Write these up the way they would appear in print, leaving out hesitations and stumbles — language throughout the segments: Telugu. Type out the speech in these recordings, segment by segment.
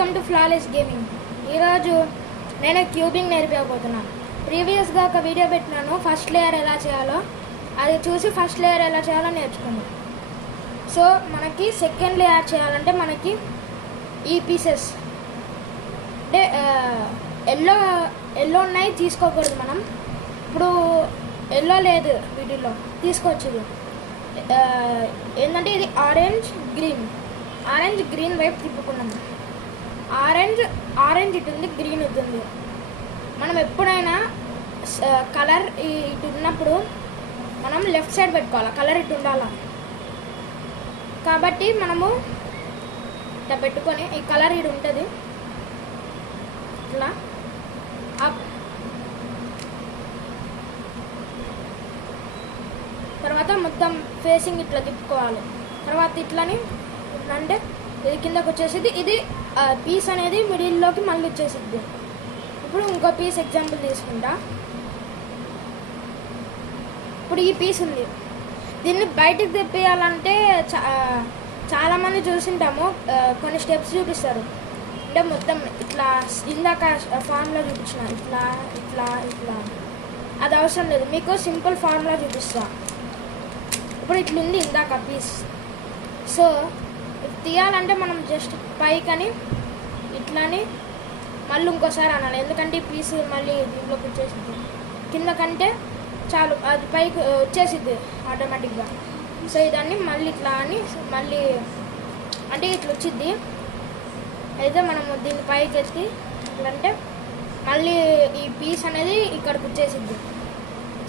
Welcome to flawless gaming. ఈరోజు నేను క్యూబింగ్ నేర్పించబోతున్నాను. ప్రీవియస్గా ఒక వీడియో పెట్టినాను ఫస్ట్ లేయర్ ఎలా చేయాలో, అది చూసి ఫస్ట్ లేయర్ ఎలా చేయాలో నేర్చుకున్నాను. సో మనకి సెకండ్ లేయర్ చేయాలంటే మనకి ఈ పీసెస్ అంటే ఎల్లో ఉన్నాయి తీసుకోకూడదు. మనం ఇప్పుడు ఎల్లో లేదు వీటిల్లో, తీసుకోవచ్చు. ఏంటంటే ఇది ఆరెంజ్ గ్రీన్ వైపు తిప్పుకున్నాము. ఆరెంజ్ ఇటు ఉంది, గ్రీన్ అవుతుంది. మనం ఎప్పుడైనా కలర్ ఇటు ఉన్నప్పుడు మనం లెఫ్ట్ సైడ్ పెట్టుకోవాలి, కలర్ ఇటు ఉండాలి. కాబట్టి మనము ఇట్లా పెట్టుకొని ఈ కలర్ ఇటు ఉంటుంది, ఇట్లా అప్. తర్వాత మొత్తం ఫేసింగ్ ఇట్లా తిప్పుకోవాలి. తర్వాత ఇట్లని అంటే ఇది కిందకు వచ్చేసింది. ఇది పీస్ అనేది మిడిల్లోకి మళ్ళీ వచ్చేసిద్ది. ఇప్పుడు ఇంకో పీస్ ఎగ్జాంపుల్ తీసుకుంటా. ఇప్పుడు ఈ పీస్ ఉంది, దీన్ని బయటికి తెప్పియాలంటే చాలామంది చూసింటాము, కొన్ని స్టెప్స్ చూపిస్తారు. అంటే మొత్తం ఇట్లా ఇందాక ఫార్ములా చూపించిన ఇట్లా ఇట్లా ఇట్లా, అది అవసరం లేదు. మీకు సింపుల్ ఫార్ములా చూపిస్తా. ఇప్పుడు ఇట్లుంది ఇందాక పీస్. సో తీయాలంటే మనం జస్ట్ పైకని ఇట్లాని మళ్ళీ ఇంకోసారి అనాలి, ఎందుకంటే ఈ పీస్ మళ్ళీ దీంట్లోకి వచ్చేసిద్ది. కింద కంటే చాలు, అది పైకి వచ్చేసిద్ది ఆటోమేటిక్గా. సో ఇదాన్ని మళ్ళీ ఇట్లా అని మళ్ళీ అంటే ఇట్లా వచ్చిద్ది. అయితే మనము దీన్ని పైకి ఎత్తి ఇట్లంటే మళ్ళీ ఈ పీస్ అనేది ఇక్కడికి వచ్చేసిద్ది.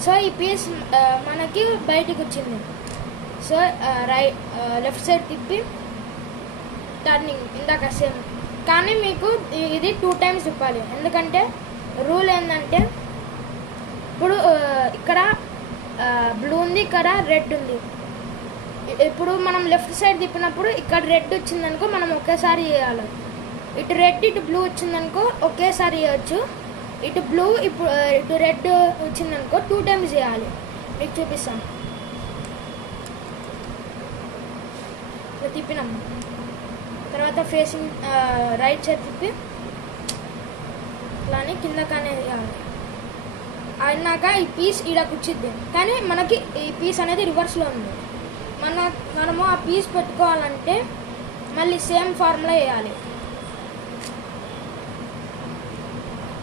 సో ఈ పీస్ మనకి బయటికి వచ్చింది. సో లెఫ్ట్ సైడ్ తిప్పి టర్నింగ్ ఇందాక సేమ్, కానీ మీకు ఇది 2 times తిప్పాలి. ఎందుకంటే రూల్ ఏంటంటే ఇప్పుడు ఇక్కడ బ్లూ ఉంది, ఇక్కడ రెడ్ ఉంది. ఇప్పుడు మనం లెఫ్ట్ సైడ్ తిప్పినప్పుడు ఇక్కడ రెడ్ వచ్చిందనుకో మనం ఒకేసారి చేయాలి. ఇటు రెడ్ ఇటు బ్లూ వచ్చిందనుకో ఒకేసారి చేయవచ్చు. ఇటు బ్లూ ఇటు రెడ్ వచ్చిందనుకో 2 times చేయాలి. మీకు చూపిస్తాను. తిప్పినాము తర్వాత ఫేసింగ్ రైట్ సైడ్ తిప్పి ఇట్లానే కింద కానీ అయినాక ఈ పీస్ ఈడ కూర్చిద్ది. కానీ మనకి ఈ పీస్ అనేది రివర్స్లో ఉంది. మనము ఆ పీస్ పెట్టుకోవాలంటే మళ్ళీ సేమ్ ఫార్ములా వేయాలి.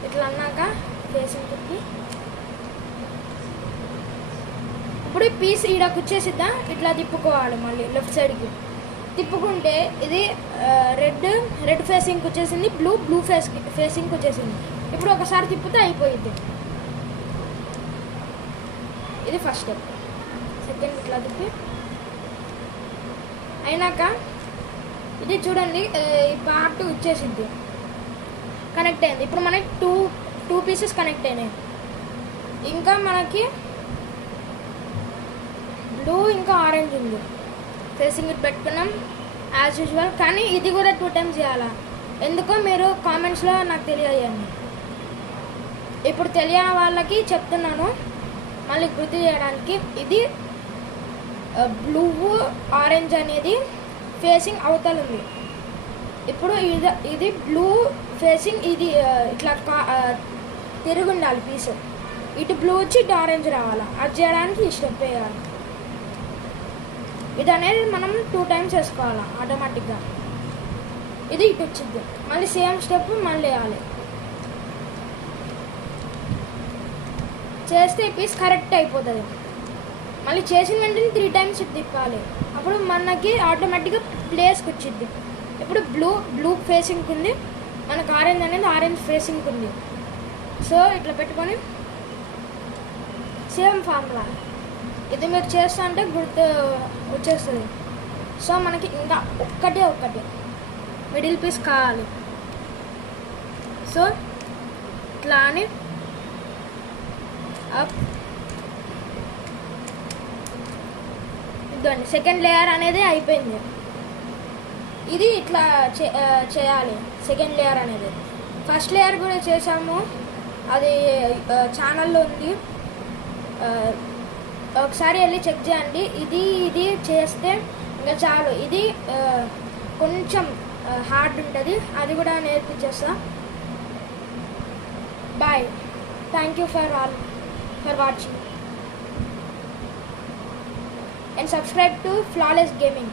ఇట్లా అన్నాక ఫేసింగ్ తిప్పి ఇప్పుడు ఈ పీస్ ఈడ కూర్చేసిద్దా, ఇట్లా తిప్పుకోవాలి. మళ్ళీ లెఫ్ట్ సైడ్కి తిప్పుకుంటే ఇది రెడ్ ఫేసింగ్కి వచ్చేసింది, బ్లూ ఫేసింగ్కి వచ్చేసింది. ఇప్పుడు ఒకసారి తిప్పితే అయిపోయింది. ఇది ఫస్ట్ స్టెప్. సెకండ్ ఇట్లా తిప్పి అయినాక ఇది చూడండి, ఈ పార్ట్ వచ్చేసింది, కనెక్ట్ అయింది. ఇప్పుడు మనకి టూ పీసెస్ కనెక్ట్ అయినాయి. ఇంకా మనకి బ్లూ ఇంకా ఆరెంజ్ ఉంది. ఫేసింగ్ ఇట్ పెట్టుకున్నాం యాజ్ యూజువల్. కానీ ఇది కూడా 2 times చేయాలా, ఎందుకో మీరు కామెంట్స్లో నాకు తెలియజేయండి. ఇప్పుడు తెలియని వాళ్ళకి చెప్తున్నాను మళ్ళీ గుర్తు చేయడానికి. ఇది బ్లూ ఆరెంజ్ అనేది ఫేసింగ్ అవతల ఉంది. ఇప్పుడు ఇది బ్లూ ఫేసింగ్, ఇది ఇట్లా తిరిగి ఉండాలి పీస్. ఇటు బ్లూ వచ్చి ఇటు ఆరెంజ్ రావాలా, అది చేయడానికి ఈ స్టెప్ వేయాలి. ఇది అనేది మనం 2 times వేసుకోవాలి ఆటోమేటిక్గా. ఇది ఇటు వచ్చింది, మళ్ళీ సేమ్ స్టెప్ మళ్ళీ వేయాలి. చేస్తే ఈ పీస్ కరెక్ట్ అయిపోతుంది. మళ్ళీ చేసిన వెంటనే 3 times ఇటు తిప్పాలి. అప్పుడు మనకి ఆటోమేటిక్గా ప్లేస్కి వచ్చింది. ఇప్పుడు బ్లూ ఫేసింగ్ ఉంది, మనకు ఆరెంజ్ అనేది ఆరెంజ్ ఫేసింగ్ ఉంది. సో ఇట్లా పెట్టుకొని సేమ్ ఫార్ములా ఇది మీరు చేస్తా అంటే గుర్తు వచ్చేస్తుంది. సో మనకి ఇంకా ఒక్కటి మిడిల్ పీస్ కావాలి. సో ఇట్లా అని అప్. ఇదండి సెకండ్ లేయర్ అనేది అయిపోయింది. ఇది ఇట్లా చేయాలి సెకండ్ లేయర్ అనేది. ఫస్ట్ లేయర్ కూడా చేసాము, అది ఛానల్లో ఉంది, ఒకసారి వెళ్ళి చెక్ చేయండి. ఇది చేస్తే ఇంకా చాలు. ఇది కొంచెం హార్డ్ ఉంటుంది, అది కూడా నేర్పించేస్తా. Bye, thank you for watching and subscribe to Flawless Gaming.